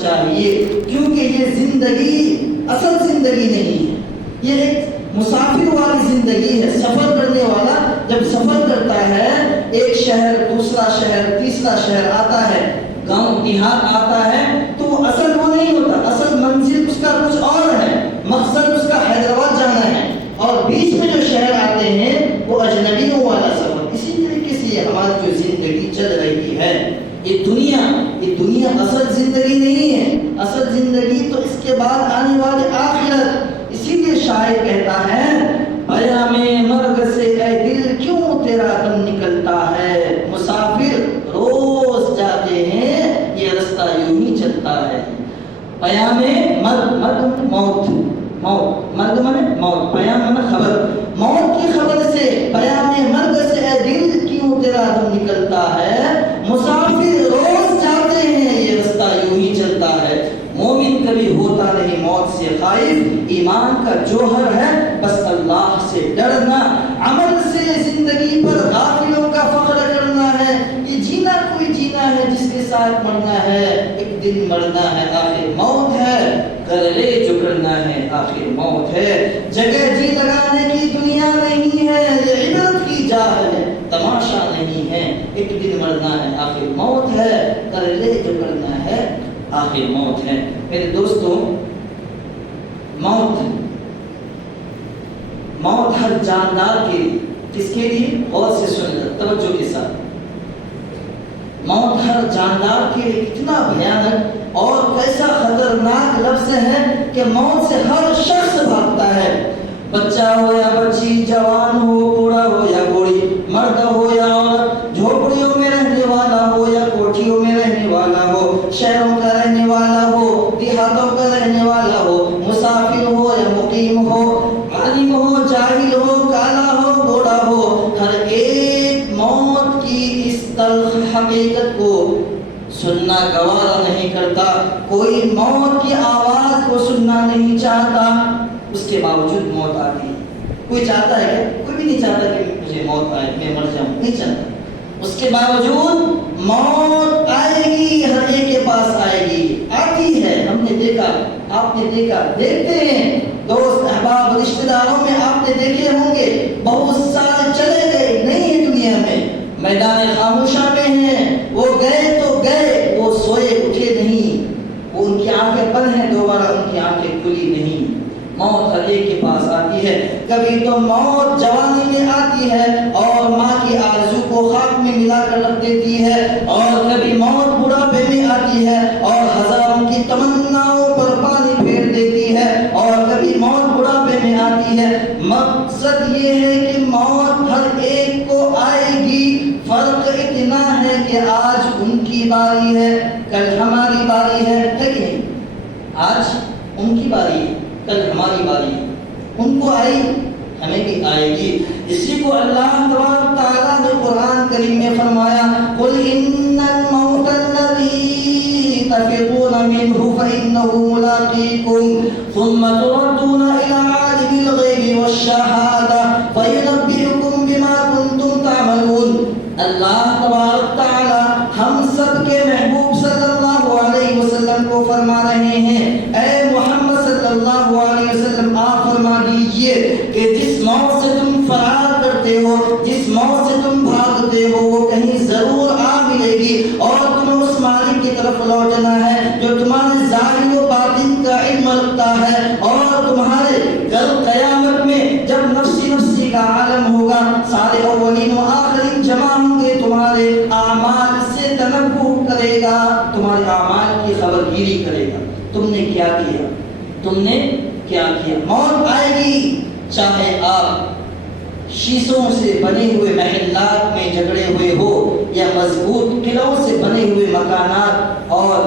چاہیے، کیونکہ یہ زندگی اصل زندگی نہیں ہے، یہ ایک مسافر والی زندگی ہے۔ سفر کرنے والا جب سفر کرتا ہے، ایک شہر دوسرا شہر تیسرا شہر آتا ہے، گاؤں دیہات آتا ہے، تو وہ اصل وہ نہیں ہوتا، اصل منزل اس کا کچھ اور ہے، مقصد اس کا حیدرآباد جانا ہے، اور بیچ میں جو شہر آتے ہیں وہ اجنبیوں والا سفر۔ اسی طریقے سے یہ ہماری جو زندگی چل رہی ہے، یہ دنیا اصل زندگی نہیں ہے، اصل زندگی تو اس کے بعد آنے والے آخرت۔ اسی لیے شاعر کہتا ہے، پیام مرگ سے اے دل کیوں تیرا دم نکلتا ہے، مسافر روز جاتے ہیں یہ رستہ یوں ہی چلتا ہے۔ پیام مرگ موت، مرگ من موت، پیام من خبر، موت کی خبر سے، پیام مرگ سے اے دل کیوں تیرا دم نکلتا ہے، مسافر روز جاتے ہیں یہ رستہ یوں ہی چلتا ہے۔ مومن کبھی ہوتا نہیں موت سے خائف، ایمان کا جوہر ہے بس اللہ سے ڈرنا، عمل سے زندگی پر غافلوں کا فخر کرنا ہے۔ یہ جینا کوئی جینا ہے جس کے ساتھ مرنا ہے، ایک دن مرنا ہے، آخر موت ہے، کر لے جو کرنا ہے، آخر موت ہے۔ جگہ جی لگانے کی دنیا نہیں ہے، یہ عبرت کی جا ہے، تماشا نہیں ہے، ایک دن مرنا ہے، آخر موت ہے، کر لے جو کرنا ہے، آخر موت ہے۔ میرے دوستوں، موت ہر جاندار کے لیے، کس کے لیے؟ غور سے سن لیں، توجہ کے ساتھ۔ موت ہر جاندار کے لیے کتنا بھیانک اور کیسا خطرناک لفظ ہے کہ موت سے ہر شخص بھاگتا ہے، بچہ ہو یا بچی، جوان ہو بوڑھا ہو یا بوڑھی، مرد ہو یا عورت، جھوپڑیوں میں رہنے والا ہو یا کوٹھیوں میں رہنے والا ہو، شہروں کا رہنے والا ہو دیہاتوں کا رہنے والا ہو، مسافر ہو یا مقیم ہو، عالم ہو جاہل ہو، کالا ہو گوڑا ہو، ہر ایک موت کی اس تلخ حقیقت کو سننا گوارا نہیں کرتا۔ کوئی موت کی آواز کو سننا نہیں چاہتا، اس کے باوجود موت آتی ہے۔ کوئی چاہتا ہے کیا؟ کوئی بھی نہیں چاہتا کہ مجھے موت آئے، میں مر جاؤں، نہیں چاہتا۔ اس کے باوجود موت آئے گی، ہر ایک کے پاس آئے گی، آتی ہے۔ ہم نے دیکھا، آپ نے دیکھا، دیکھتے ہیں، دوست احباب رشتہ داروں میں آپ نے دیکھے ہوں گے، بہت سال چلے گئے، نہیں ہے دنیا میں، میدان خاموشہ میں ہیں، وہ گئے تو گئے، وہ سوئے اٹھے نہیں، وہ ان کی آنکھیں بند ہیں، دوبارہ ان کی آنکھیں کھلی نہیں۔ موت ہر ایک کے پاس آتی ہے۔ کبھی تو موت جوانی میں آتی ہے اور ماں کی آرزو کو خاک میں ملا کر رکھ دیتی ہے، اور کبھی موت بڑھاپے میں آتی ہے اور ہزاروں کی تمناؤں پر پانی پھیر دیتی ہے، اور کبھی موت بڑھاپے میں آتی ہے۔ مقصد یہ ہے کہ موت ہر ایک کو آئے گی، فرق اتنا ہے کہ آج ان کی باری ہے، کل ہماری باری ہے کہ نہیں؟ آج ان کی باری ہے، کل ہماری باری ہے، ان کو آئی، ہمیں بھی آئے گی۔ اسی کو اللہ تبارک تعالیٰ نے قرآن کریم میں فرمایا، قُلْ إِنَّ الْمَوْتَ الَّذِي تَفِرُّونَ مِنْهُ فَإِنَّهُ مُلَاقِيكُمْ ثُمَّ تُرَدُّونَ إِلَىٰ عَالِمِ الْغَيْبِ وَالشَّهَادَةِ فَيُنَبِّئُكُم بِمَا كُنتُمْ تَعْمَلُونَ۔ اللہ تبارک تعالیٰ ہم سب کے محبوب صلی اللہ علیہ وسلم کو فرما رہے ہیں، اے محمد صلی اللہ علیہ وسلم، آپ فرما دیجئے کہ جس موت سے تم فرار کرتے ہو، جس موت سے تم بھاگتے ہو، وہ کہیں ضرور آ ملے گی، اور تمہیں اس مالک کی طرف لوٹنا ہے جو تمہارے ظاہر و باطن کا علم رکھتا ہے، اور تمہارے کل قیامت میں جب نفسی نفسی کا عالم ہوگا، سارے اولین و آخرین جمع ہوں گے، تمہارے اعمال سے تنبؤ کرے گا، تمہارے اعمال کی خبر گیری کرے گا، تم نے کیا کیا، تم نے کیا کیا۔ موت آئے گی، چاہے آپ شیشوں سے بنے ہوئے محلات میں جھگڑے ہوئے ہو یا مضبوط قلعوں سے بنے ہوئے مکانات اور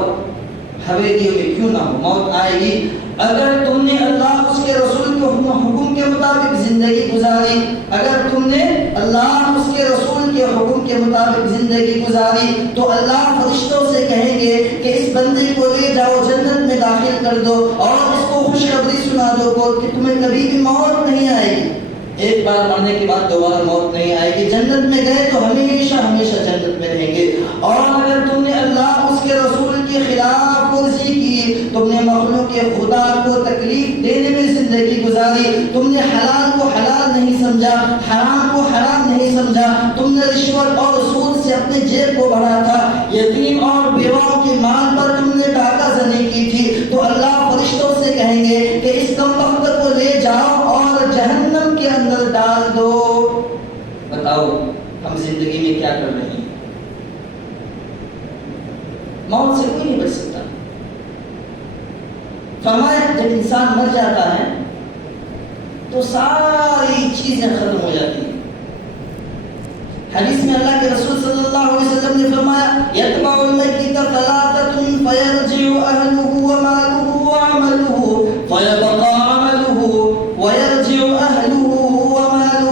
حویلیوں میں کیوں نہ ہو، موت آئے گی۔ اگر تم نے اللہ اس کے رسول کے حکم کے مطابق زندگی گزاری، اگر تم نے اللہ اس کے رسول کے حکم کے مطابق زندگی گزاری، تو اللہ فرشتوں سے کہیں گے کہ اس بندے کو لے جاؤ جنت میں داخل کر دو، اور اس کو خوشخبری سنا دو کہ تمہیں کبھی بھی موت نہیں آئے گی، ایک بار مرنے کے بعد دوبارہ موت نہیں آئے گی. جنت میں گئے تو ہمیشہ ہمیشہ جنت میں رہیں گے. اور اگر تم نے اللہ اس کے رسول کی خلاف ورزی کی, تم نے مخلوق خدا کو تکلیف دینے میں زندگی گزاری, تم نے حلال کو حلال نہیں سمجھا, حرام کو حرام نہیں سمجھا, تم نے رشوت اور سود سے اپنے جیب کو بڑھا تھا, یتیم اور بیواؤں کے مال پر تم نے ڈاکہ زنی کی تھی, تو اللہ فرشتوں سے کہیں گے کہ اس کمبخت کو لے جاؤ اور جہنم کے اندر ڈال دو. بتاؤ ہم زندگی میں کیا کر رہے ہیں؟ موت سے کوئی نہیں بچ سکتا. فرمایا جب انسان مر جاتا ہے تو ساری چیزیں ختم ہو جاتی ہیں. حدیث میں اللہ کے رسول صلی اللہ علیہ وسلم نے فرمایا یتبع المیت ثلاثۃ فیرجع اہلہ ومالہ وعملہ فیبقى عملہ ویرجع اہلہ ومالہ.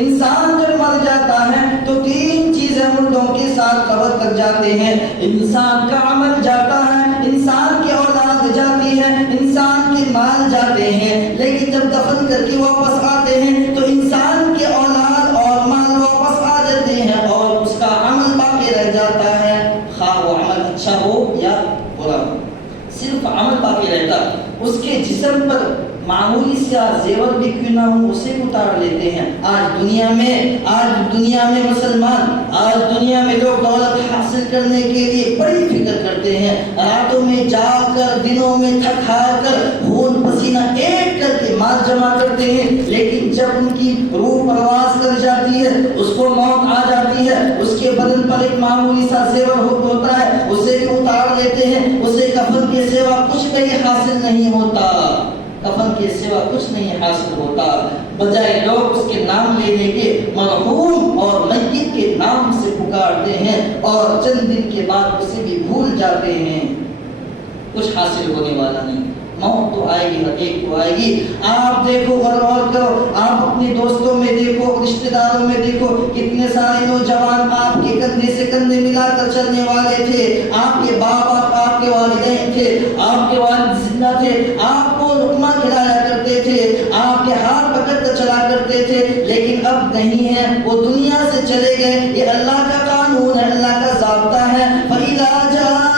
انسان جب مر جاتا ہے تو تین چیزیں مردوں کے ساتھ قبر تک جاتے ہیں. انسان کا عمل جاتا ہے, انسان کی اولاد جاتی ہے, انسان کے مال جاتے ہیں, لیکن جب دفن کر کے واپس آتے ہیں تو انسان کے اولاد اور مال واپس آ جاتے ہیں اور اس کا عمل باقی رہ جاتا ہے, خواہ وہ عمل اچھا ہو یا برا ہو, صرف عمل باقی رہتا. اس کے جسم پر معمولی سا زیور بھی کیوں نہ ہو اسے اتار لیتے ہیں. آج دنیا میں مسلمان, آج دنیا میں لوگ دولت حاصل کرنے کے لیے بڑی فکر کرتے ہیں, راتوں میں جا کر دنوں میں تھک ہار کر خون پسینہ ایک کر کے مال جمع کرتے ہیں, لیکن جب ان کی روح پرواز کر جاتی ہے, اس کو موت آ جاتی ہے, اس کے بدن پر ایک معمولی سا زیور ہوتا ہے, اسے بھی اتار لیتے ہیں. اسے کفن کے سوا کچھ نہیں حاصل نہیں ہوتا, کفن کے سوا کچھ نہیں حاصل ہوتا. بجائے لوگ اس کے نام لینے کے مرحوم اور میت کے نام سے پکارتے ہیں اور چند دن کے بعد اسے بھی بھول جاتے ہیں. کچھ حاصل ہونے والا نہیں. موت تو آئے گی, حقیقت تو آئے گی. آپ دیکھو, غور کرو, آپ اپنے دوستوں میں دیکھو, رشتہ داروں میں دیکھو, کتنے سارے نوجوان آپ کے کندھے سے کندھے ملا کر چلنے والے تھے. آپ کے باپ آپ کے والدین تھے, آپ کے والد زندہ تھے, آپ کو لقمہ کھلایا کرتے تھے, آپ کے ہاتھ پکڑ کر چلا کرتے تھے, لیکن اب نہیں ہے, وہ دنیا سے چلے گئے. یہ اللہ کا قانون ہے, اللہ کا ضابطہ ہے. فَإِذَا جَاءَ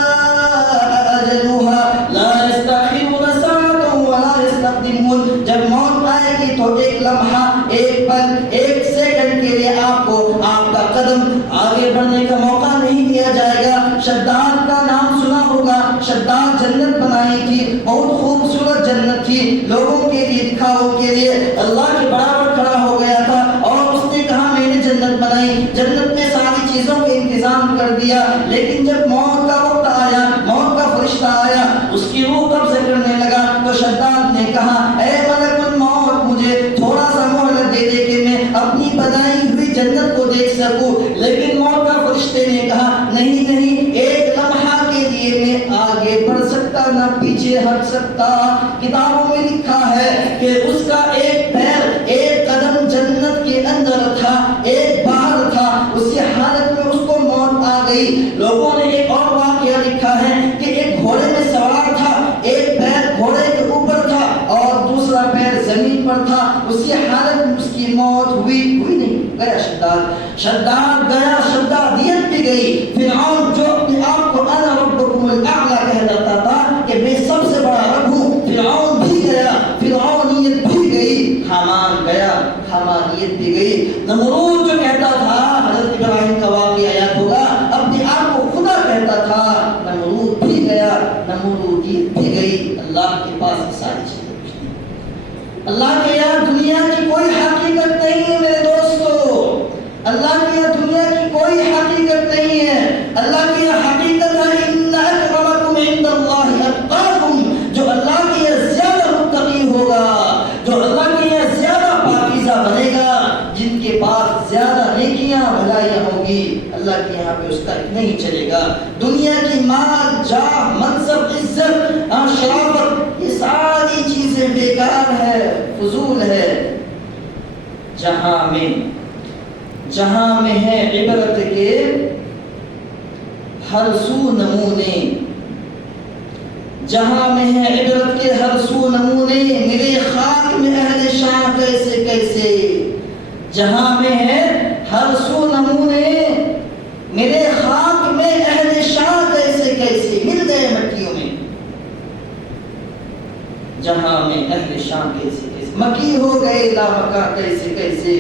أَجَلُهَا لَا يَسْتَأْخِرُونَ سَاعَةً وَلَا يَسْتَقْدِمُونَ. جب موت آئے گی تو ایک لمحہ, ایک پل, ایک سیکنڈ کے لیے آپ کو آپ کا قدم آگے بڑھنے کا موقع نہیں دیا جائے گا. شداد کا نام سنا ہوگا. شداد جنت بنائی تھی, بہت خوبصورت جنت تھی, لوگوں کے لیے, دکھاؤ کے لیے اللہ کے برابر کھڑا ہو گیا تھا اور اس نے کہا میں نے جنت بنائی, جنت میں ساری چیزوں کا انتظام کر دیا. لیکن جب موت کا وقت آیا, موت کا فرشتہ آیا, اس کی روح قبض کرنے لگا, تو شداد نے کہا اے ملک الموت, مجھے تھوڑا سا مہلت دے دے کہ میں اپنی بنائی ہوئی جنت کو دیکھ سکوں. لیکن موت کا فرشتے نے کہا نہیں نہیں, ایک لمحہ کے لیے میں آگے بڑھ سکتا نہ پیچھے ہٹ سکتا. کتابوں میں لکھا ہے کہ اس کا ایک پیر, ایک قدم جنت کے اندر تھا, ایک باہر تھا. اسی حالت میں اس کو موت آ گئی. لوگوں نے ایک اور واقعہ لکھا ہے کہ ایک گھوڑے میں سوار تھا, ایک پیر گھوڑے کے اوپر تھا اور دوسرا پیر زمین پر تھا. اسی حالت میں اس کی موت ہوئی نہیں, گیا شداد گیا, شدادیت بھی گئی. فرعون جو اپنے آپ کو انا ربکم الاعلی کہلاتا تھا کہ میں سب سے بڑا رب ہوں, فرعون بھی گیا, فرعونیت بھی گئی. حامان گیا, حامانیت بھی گئی. نمرود جو کہتا تھا, حضرت ابراہیم کا واقعہ یاد ہوگا, اپنے آپ کو خدا کہتا تھا, نمرود بھی گیا, نمرودیت بھی گئی. اللہ کے پاس ساری چیزیں. اللہ کے یہاں دنیا کی کوئی حقیقت نہیں ہے میرے دوستو, اللہ کے یہاں دنیا کی کوئی حقیقت نہیں ہے. اللہ کی یہاں حقیقت ہے ان اکرمکم عند اللہ اتقاکم, جو اللہ کے یہاں زیادہ متقی ہوگا, جو اللہ کے یہاں زیادہ پاکیزہ بنے گا, جن کے پاس زیادہ نیکیاں بھلائیاں ہوں گی, اللہ کے یہاں پہ اس کا نہیں چلے گا. دنیا کی مال, جاہ, منصب, عزت, شرافت, یہ ساری چیزیں بیکار ہے, فضول ہے. جہاں میں ہے عبرت کے ہر سو نمونے, جہاں میں ہے عبرت کے ہر سو نمونے، میرے خاک میں اہل شان کیسے کیسے. جہاں میں ہے ہر سو نمونے، میرے خاک میں اہل شان کیسے کیسے مل گئے مٹیوں میں. جہاں میں اہل شان کیسے کیسے مکی ہو گئے لامکاں کیسے کیسے.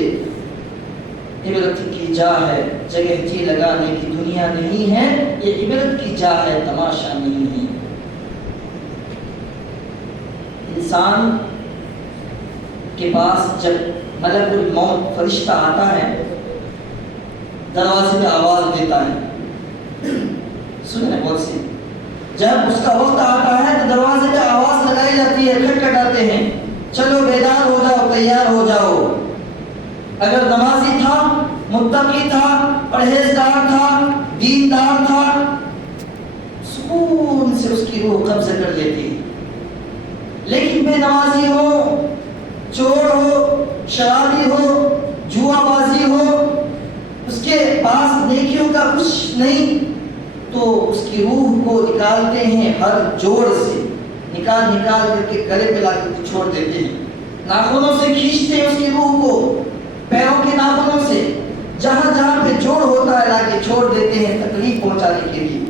عبرت کی جا ہے، جگہ جی لگانے کی دنیا نہیں ہے، یہ عبرت کی جا ہے، تماشا نہیں ہے. انسان کے پاس جب ملک الموت فرشتہ آتا ہے، دروازے پہ آواز دیتا ہے. سنیں بہت سی، جب اس کا وقت آتا ہے تو دروازے پہ آواز لگائی جاتی ہے، کھٹکھٹاتے ہیں، چلو بیدار ہو جاؤ، تیار ہو جاؤ. اگر نمازی تھا، متقی تھا، پرہیزگار تھا، دیندار تھا، سکون سے اس کی روح قبضہ کر لیتی. لیکن بے نمازی ہو، چور ہو، شرابی ہو، جوا بازی ہو، اس کے پاس نیکیوں کا کچھ نہیں، تو اس کی روح کو نکالتے ہیں ہر جوڑ سے، نکال کر کے گلے پہ لا کے چھوڑ دیتے ہیں. ناخنوں سے کھینچتے ہیں اس کی روح کو، پیروں کے ناخنوں سے، جہاں جہاں پہ جوڑ ہوتا ہے لا کے چھوڑ دیتے ہیں تکلیف پہنچانے کے لیے.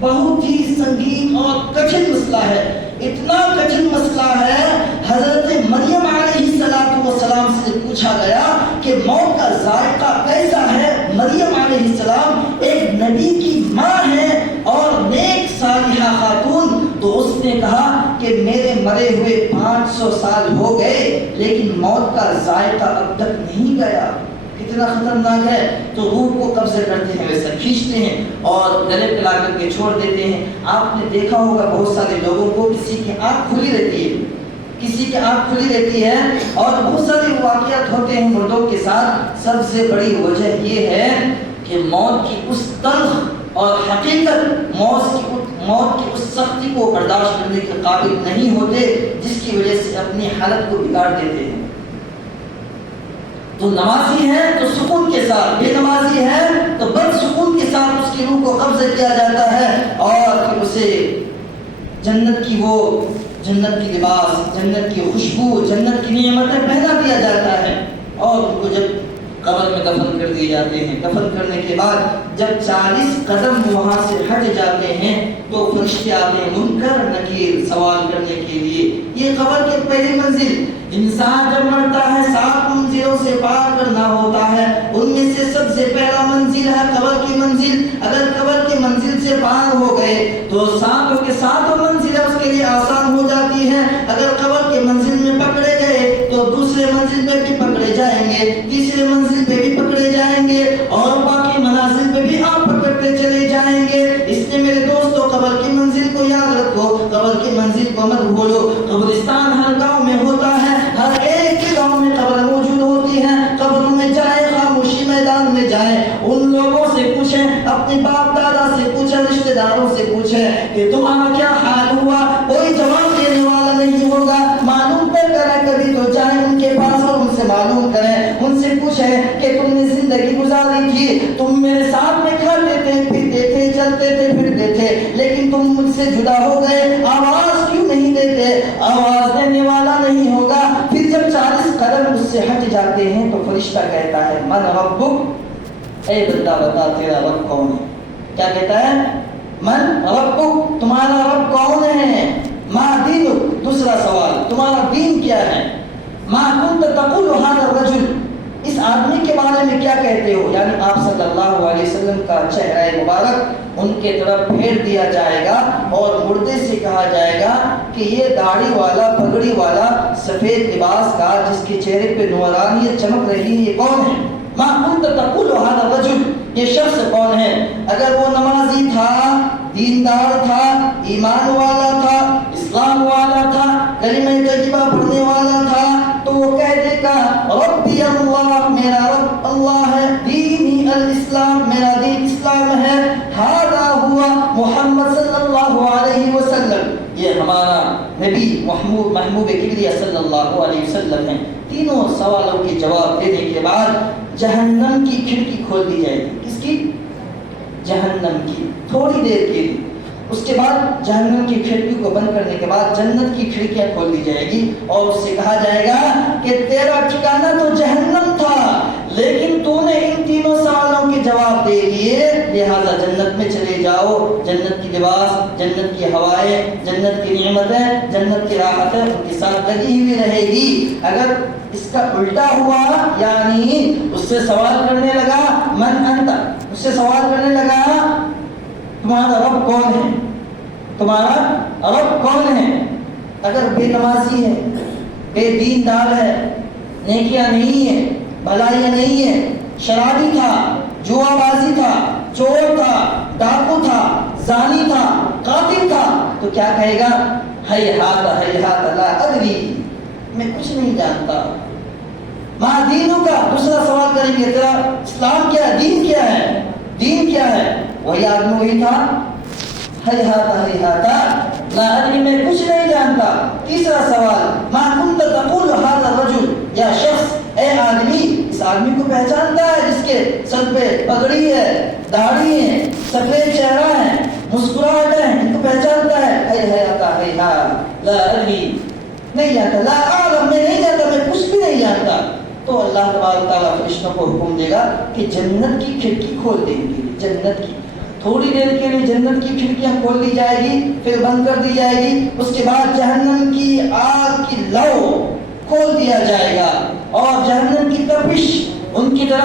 بہت ہی سنگین اور کٹھن مسئلہ ہے. اتنا کٹھن مسئلہ ہے، حضرت مریم علیہ السلام سے پوچھا گیا کہ موت کا ذائقہ کیسا ہے. مریم علیہ السلام ایک نبی کی ماں ہے اور نیک صالحہ خاتون، تو اس نے کہا کہ میرے مرے ہوئے 500 سال ہو گئے لیکن موت کا ذائقہ اب تک نہیں گیا. کتنا خطرناک ہے. تو روح کو قبضہ کرتے ہیں، ویسا کھینچتے ہیں اور گلے پہ لا کر کے چھوڑ دیتے ہیں. آپ نے دیکھا ہوگا بہت سارے لوگوں کو، کسی کی آنکھ کھلی رہتی ہے، کسی کی آنکھ کھلی رہتی ہے اور بہت سارے واقعات ہوتے ہیں مردوں کے ساتھ. سب سے بڑی وجہ یہ ہے کہ موت کی اس تلخ اور حقیقت، موت کی اس سختی کو برداشت کرنے کے قابل نہیں ہوتے، جس کی وجہ سے اپنی حالت کو بگاڑ دیتے ہیں. تو نمازی ہے تو سکون کے ساتھ، بے نمازی ہے تو بد سکون کے ساتھ اس کی روح کو قبضہ کیا جاتا ہے اور پھر اسے جنت کی لباس، جنت کی خوشبو، جنت کی نعمتیں پہنا دیا جاتا ہے. اور ان کو جب قبر میں دفن کر دیے جاتے ہیں، دفن کرنے کے بعد جب 40 قدم وہاں سے ہٹ جاتے ہیں تو فرشتے آتے ہیں منکر نکیر سوال کرنے کے لیے. یہ قبر کی پہلی منزل. انسان جب مرتا ہے 7 منزلوں سے پار کرنا ہوتا ہے، ان میں سے سب سے پہلا منزل ہے قبر کی منزل. اگر قبر کی منزل سے پار ہو گئے تو ساتوں کے ساتوں منزلیں اس کے لیے آسان ہو جاتی ہیں. اگر قبر کی منزل میں پکڑے گئے تو دوسرے منزل پہ بھی پکڑے جائیں گے، تیسرے منزل پہ بھی پکڑے جائیں گے اور باقی منازل پہ بھی آپ پکڑتے چلے جائیں گے. اس لیے میرے دوستو قبر کی منزل کو یاد رکھو، قبر کی منزل کو مت بھولو. قبرستان ہر گاؤں میں ہوتا ہے، ہر ایک کے گاؤں میں قبر موجود ہوتی ہے. قبروں میں جائیں، خاموشی میدان میں جائیں، ان لوگوں سے پوچھیں، اپنے باپ دادا سے پوچھیں، رشتہ داروں سے پوچھیں کہ تمہارا کیا حال ہوا. کوئی جواب دینے والا نہیں ہوگا. معلوم کریں، کبھی تو جائیں ان کے پاس اور ان سے معلوم کریں، ان سے پوچھیں کہ تم نے زندگی گزاری تھی، تم میرے ساتھ میں کھاتے تھے، پیتے تھے، چلتے تھے، پھرتے تھے، لیکن تم مجھ سے جدا ہو گئے، آواز کیوں نہیں دیتے؟ آواز دینے والا نہیں ہوگا. پھر جب 40 قدم اس سے ہٹ جاتے ہیں تو فرشتہ کہتا ہے من ربک، اے بندہ بتا تیرا رب کون ہے. کیا کہتا ہے؟ من ربک، تمہارا رب کون ہے. ما دینک، دوسرا سوال تمہارا دین کیا ہے. ما کنت تقول هذا الرجل، اس آدمی کے بارے میں کیا کہتے ہو. یعنی آپ صلی اللہ علیہ وسلم کا چہرہ مبارک ان کے طرف پھیر دیا جائے گا اور مردے سے کہا جائے گا کہ یہ داڑھی والا، پگڑی والا، سفید لباس کا، جس کے چہرے پہ نورانیت چمک رہی ہے، یہ کون ہے. ما کنت تقول هذا الرجل، یہ شخص کون ہے. اگر وہ نمازی تھا، دیندار تھا، ایمان والا تھا، اسلام والا تھا، کلمہ طیبہ پڑھنے والا تھا، تو وہ کہہ دے گا ربی اللہ، میرا رب اللہ ہے، دینی الاسلام، میرا دین اسلام ہے، ھذا ہوا محمد صلی اللہ علیہ وسلم، یہ ہمارا نبی محبوب کبریا صلی اللہ علیہ وسلم ہے. تینوں سوالوں کے جواب دینے کے بعد جہنم کی کھڑکی کھول دی جائے گی. کس کی؟ جہنم کی. تھوڑی دیر کے لیے اس کے بعد جہنم کی کھڑکی کو بند کرنے کے بعد جنت کی کھڑکیاں کھول دی جائے گی اور اس سے کہا جائے گا کہ تیرا ٹھکانہ تو جہنم تھا، لیکن تو نے ان تینوں سوالوں کے جواب دے دیے، لہذا جنت میں چلے جاؤ۔ جنت کی لباس، جنت کی ہوائیں، جنت کی نعمتیں، جنت کی راحتیں ان کے ساتھ لگی ہوئی رہے گی۔ اگر اس کا الٹا ہوا، یعنی اس سے سوال کرنے لگا من انت، اس سے سوال کرنے لگا تمہارا رب کون ہے، تمہارا رب کون ہے، اگر بے نمازی ہے، بے دین دار ہے، نیکیاں نہیں ہے، بھلائیاں نہیں ہے، شرابی تھا، جوا بازی تھا، چور تھا، ڈاکو تھا، زانی تھا، قاتل تھا، تو کیا کہے گا؟ ہیہات لا ادری، میں کچھ نہیں جانتا۔ ما دینوں کا دوسرا سوال کریں گے، تیرا اسلام کیا ہے، دین کیا ہے، دین کیا ہے؟ وہی آدمی وہی تھا، ہیہات لا ادری، میں کچھ نہیں جانتا۔ تیسرا سوال، ما کنت تقول هذا الرجل، یا شخص، اے آدمی، اس آدمی کو پہچانتا ہے جس کے سر پہ پگڑی ہے، داڑھی ہے، سفید چہرہ ہے، مسکراہٹ ہے، ان کو پہچانتا ہے؟ ہیہات لا ادری، نہیں جانتا، لا اعلم، میں نہیں جانتا، میں کچھ بھی نہیں جانتا۔ تو اللہ تبارک تعالیٰ فرشتوں کو حکم دے گا کہ جنت کی کھڑکی کھول دیں گے، جنت کی تھوڑی دیر کے لیے جنت کی کھڑکیاں کھول دی جائے گی، پھر بند کر دی جائے گی۔ اس کے بعد جہنم کی آگ کی لو کھول دیا جائے گا اور جہنم کی تپش ان کی طرف